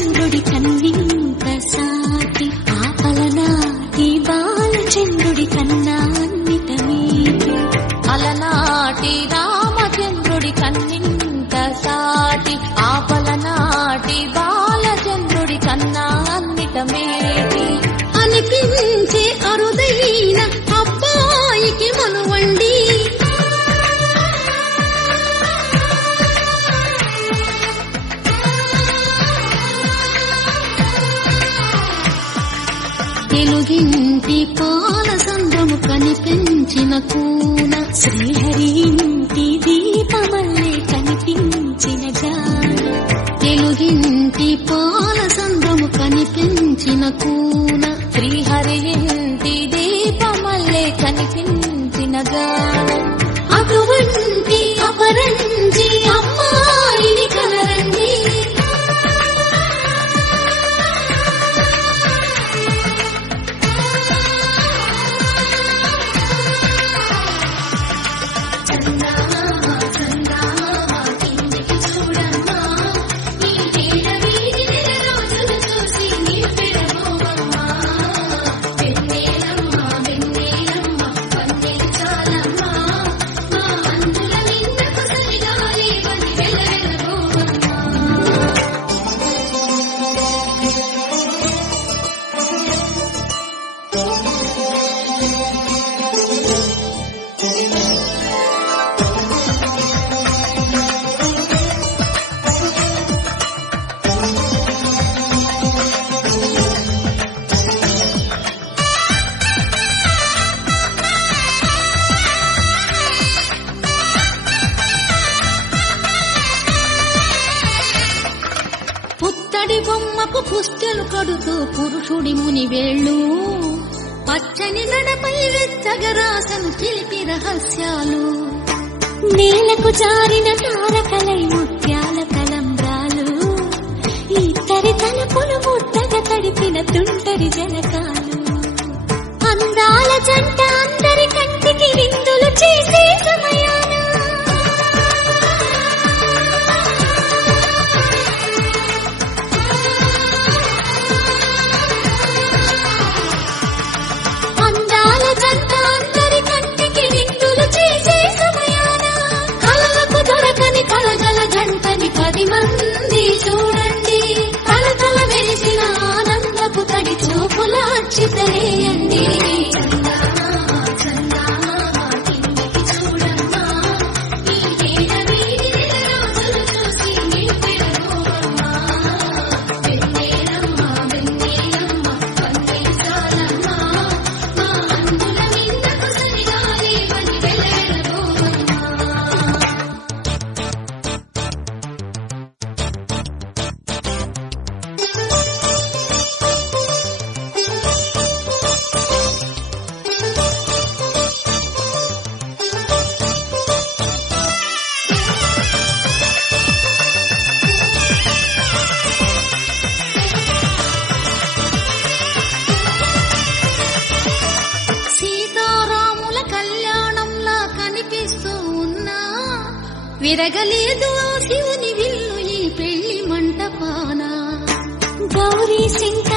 రామచంద్రుడి కన్నింత సాటి ఆపలనాటి బాలచంద్రుడి కన్నా అన్నిటమేటి అలనాటి రామచంద్రుడి కన్నింత సాటి ఆపలనాటి బాలచంద్రుడి కన్నా అన్నిటమేటి అనిపించే అరుదైన అబ్బాయికి మనువండి తెలుగింటి పాల సంద్రము కనిపించిన కూన శ్రీహరి ఇంటి దీపమల్లే కనిపించిన జాన తెలుగింటి పాల సంద్రము కనిపించిన కూన శ్రీహరి ఇంటి దీపమల్లే కనిపించిన గానం అటువంటి అపరంజి అమ్మాయిని కనరండి పుత్తడి బొమ్మకు పుస్తెలు కడుతూ పురుషుడి ముని వేళ్ళు పచ్చని గడపై వెచ్చగరాసను చిలిపి రహస్యాలు నేలకు జారిన తారకలై ముత్యాల తలంబ్రాలు ఇద్దరి తలపులు ముద్దగా తడిపిన తుంటరి జలకాలు అందాల జంట అందరి కంటికి విందులు చేసే సమయాన అందాల జంట అందరి కంటికి విందులు చేసే సమయాన కలలకు దొరకని కలగల జంటని 10 మంది చూడండి కలకల వెలిసిన ఆనందపు తడి చూపుల అచ్చితలేయండి విరగలేదు శివుని విల్లు ఈ పెళ్లి మంటపాన గౌరీ సింగ్